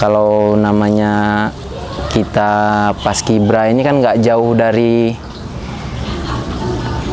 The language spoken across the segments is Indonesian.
Kalau namanya kita Paskibra ini kan nggak jauh dari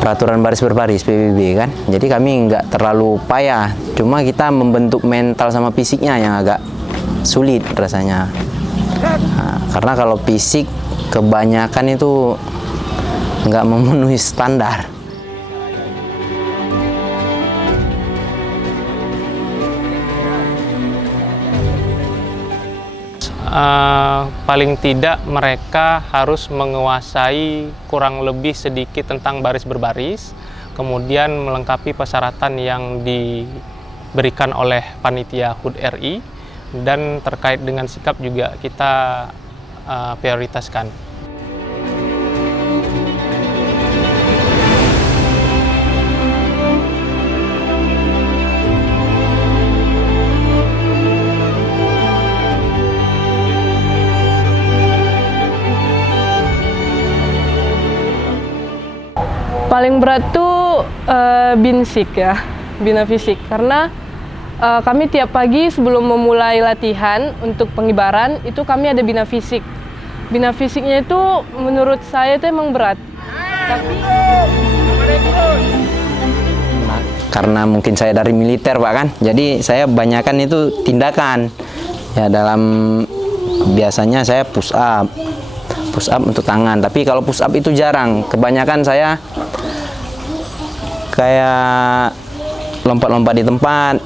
peraturan baris berbaris PBB kan. Jadi kami nggak terlalu payah. Cuma kita membentuk mental sama fisiknya yang agak sulit rasanya. Nah, karena kalau fisik kebanyakan itu nggak memenuhi standar. Paling tidak mereka harus menguasai kurang lebih sedikit tentang baris berbaris, kemudian melengkapi persyaratan yang diberikan oleh panitia HUD RI, dan terkait dengan sikap juga kita prioritaskan. Paling berat tuh binsik ya, bina fisik, karena kami tiap pagi sebelum memulai latihan untuk pengibaran itu kami ada bina fisik. Bina fisiknya itu menurut saya itu emang berat. Karena mungkin saya dari militer Pak kan, jadi saya banyakkan itu tindakan. Ya dalam biasanya saya push up untuk tangan, tapi kalau push up itu jarang. Kebanyakan saya kayak lompat-lompat di tempat.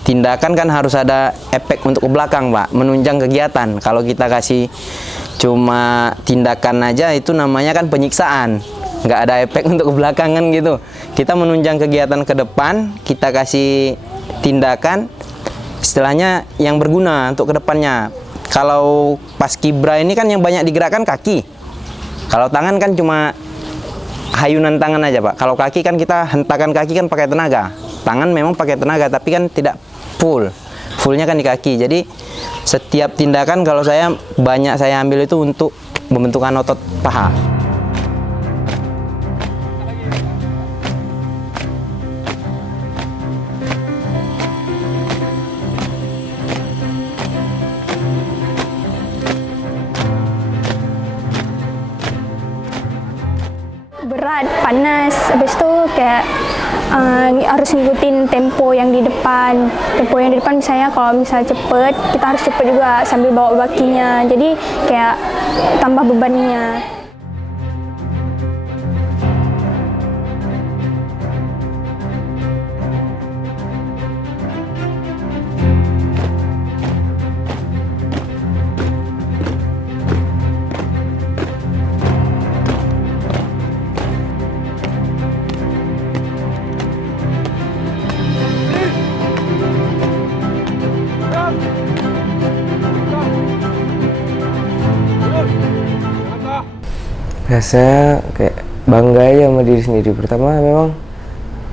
Tindakan kan harus ada efek untuk ke belakang Pak, menunjang kegiatan. Kalau kita kasih cuma tindakan aja itu namanya kan penyiksaan, nggak ada efek untuk ke belakang kan gitu. Kita menunjang kegiatan ke depan, kita kasih tindakan istilahnya yang berguna untuk ke depannya. Kalau Paskibra ini kan yang banyak digerakkan kaki. Kalau tangan kan cuma hayunan tangan aja Pak. Kalau kaki kan kita hentakan kaki kan pakai tenaga. Tangan memang pakai tenaga tapi kan tidak full. Fullnya kan di kaki. Jadi setiap tindakan kalau saya banyak saya ambil itu untuk pembentukan otot paha. Berat, panas, habis itu kayak harus ngikutin tempo yang di depan. Tempo yang di depan misalnya kalau misalnya cepet, kita harus cepet juga sambil bawa bakinya. Jadi kayak tambah bebannya. Rasanya kayak bangga aja sama diri sendiri. Pertama memang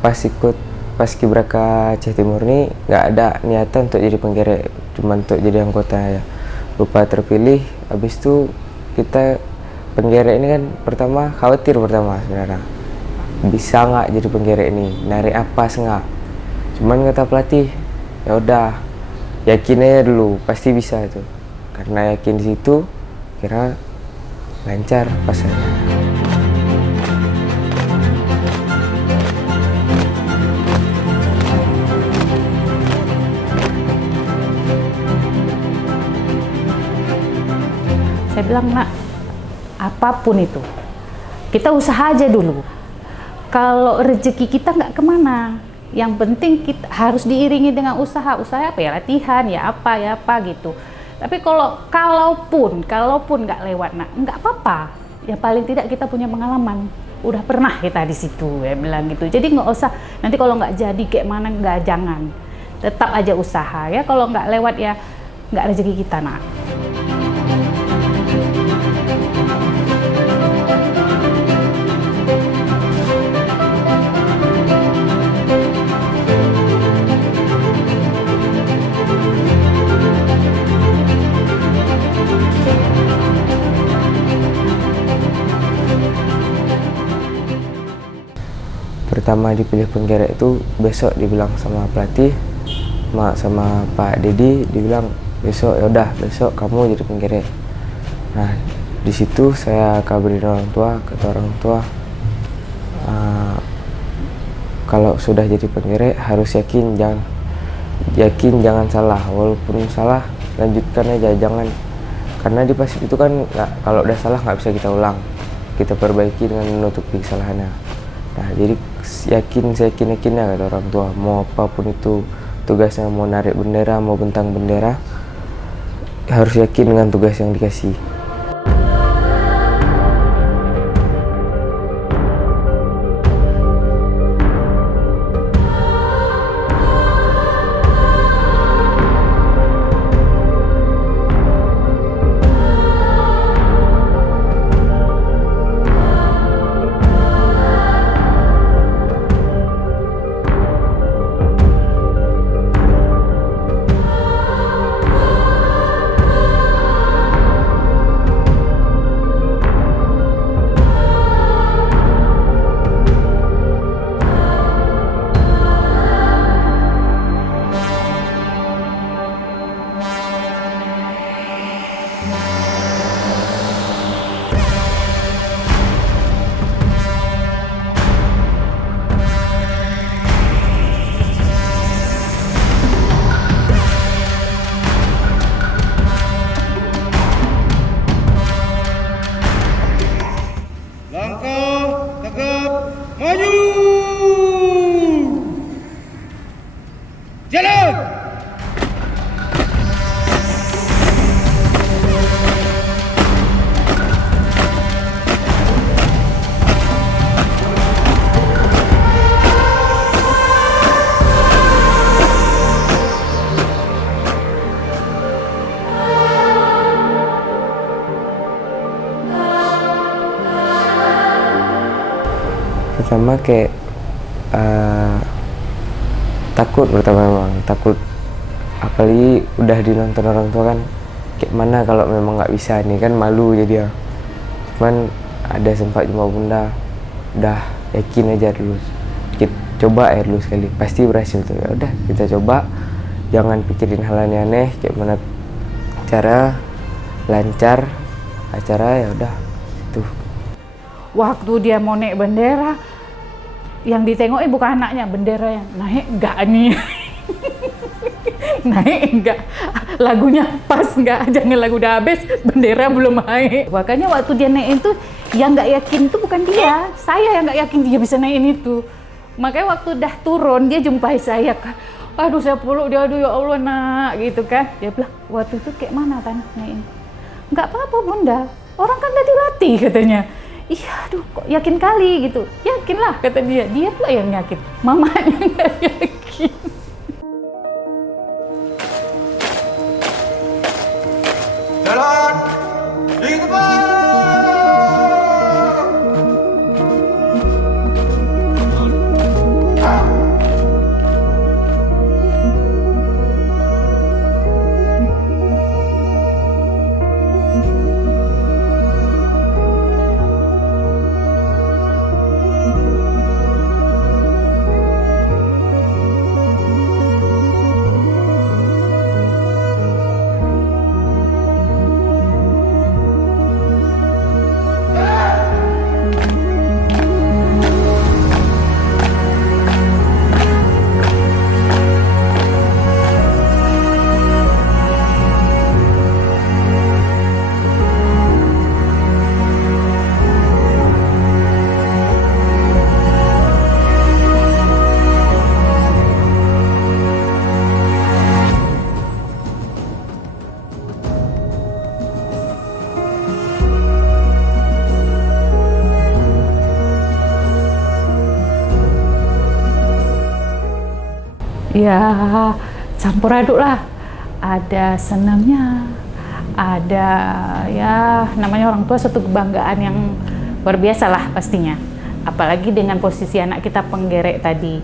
pas ikut Paskibraka Aceh Timur ini nggak ada niatan untuk jadi penggerek, cuma untuk jadi anggota ya. Lupa terpilih, habis itu kita penggerek ini kan pertama khawatir pertama sebenarnya. Bisa nggak jadi penggerek ini, narik apa nggak? Cuman kata pelatih, ya udah yakin aja dulu, pasti bisa itu. Karena yakin di situ, kira lancar pasarnya. Saya bilang, nak, apapun itu, kita usaha aja dulu. Kalau rezeki kita nggak kemana, yang penting kita harus diiringi dengan usaha. Usaha apa ya, latihan ya apa gitu. Tapi kalaupun nggak lewat, nak, nggak apa-apa. Ya paling tidak kita punya pengalaman. Udah pernah kita di situ, ya bilang gitu. Jadi nggak usah nanti kalau nggak jadi kayak mana, jangan. Tetap aja usaha ya. Kalau nggak lewat ya nggak rezeki kita, nak. Pertama dipilih penggerek itu besok dibilang sama pelatih sama Pak Dedi, dibilang besok ya udah besok kamu jadi penggerek. Nah di situ saya kabarin orang tua, kata orang tua kalau sudah jadi penggerek harus yakin jangan salah, walaupun salah lanjutkan aja, jangan, karena di Pasif itu kan kalau udah salah nggak bisa kita ulang, kita perbaiki dengan menutupi kesalahannya. Nah jadi yakinnya kata orang tua, mau apapun itu tugasnya, mau narik bendera, mau bentang bendera, harus yakin dengan tugas yang dikasih. Pertama kayak takut, memang takut, apalagi udah dinonton orang tua kan, kayak mana kalau memang nggak bisa nih kan, malu jadi ya. Cuman ada sempat jumpa bunda, udah yakin aja dulu, kita coba ya dulu sekali, pasti berhasil tuh. Ya udah kita coba, jangan pikirin hal aneh-aneh, kayak mana cara lancar acara, ya udah itu. Waktu dia mau naik bendera, yang ditengok bukan anaknya, bendera yang naik enggak nih. Naik enggak, lagunya pas enggak, jangan lagu udah habis, bendera belum naik. Makanya waktu dia naik itu, yang nggak yakin itu bukan dia, saya yang nggak yakin dia bisa naikin itu. Makanya waktu udah turun, dia jumpai saya kan, aduh saya peluk dia, aduh ya Allah nak, gitu kan. Dia bilang, waktu itu kayak mana kan naikin? Nggak apa-apa bunda, orang kan tadi latih katanya. Iya, aduh kok yakin kali gitu. Yakinlah kata dia pula yang yakin, mamanya nggak yakin. Jalan di depan. Ya campur aduk lah, ada senangnya, ada ya namanya orang tua satu kebanggaan yang luar biasa lah pastinya. Apalagi dengan posisi anak kita penggerek tadi,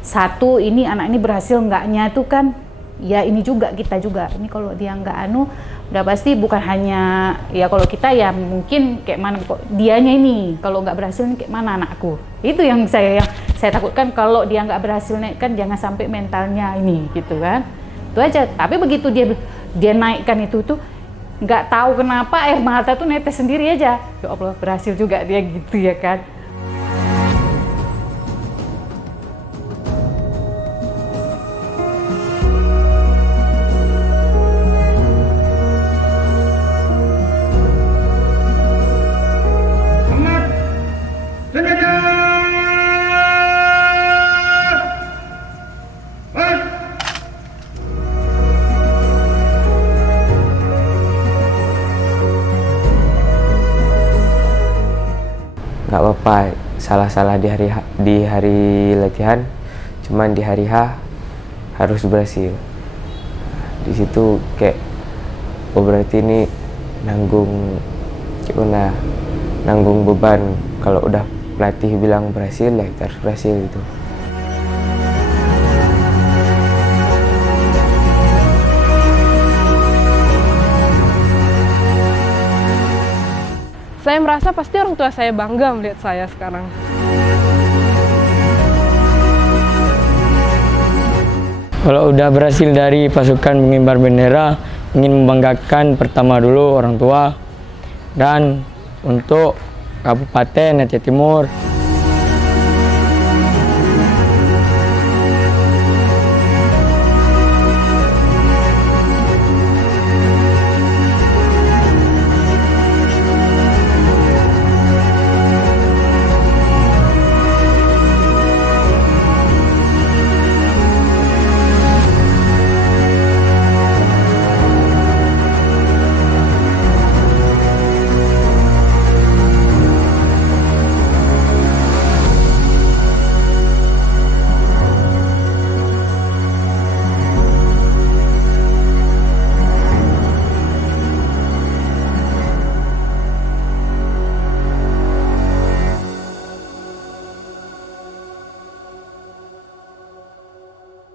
satu ini anak ini berhasil enggaknya itu kan ya ini juga kita juga, ini kalau dia nggak udah pasti bukan hanya ya kalau kita ya mungkin kayak mana kok dianya ini kalau nggak berhasil ini kayak mana anakku, itu yang saya takutkan kalau dia nggak berhasil kan jangan sampai mentalnya ini gitu kan. Itu aja. Tapi begitu dia naikkan itu tuh nggak tahu kenapa air mata tuh netes sendiri aja. Ya Allah, berhasil juga dia gitu ya kan. Nggak apa-apa salah-salah di hari latihan, cuman di hari H harus berhasil. Di situ kayak, oh berarti ini nanggung beban. Kalau udah pelatih bilang berhasil, ya kita harus berhasil gitu. Saya merasa pasti orang tua saya bangga melihat saya sekarang. Kalau udah berhasil dari pasukan pengibar bendera, ingin membanggakan pertama dulu orang tua dan untuk Kabupaten Aceh Timur.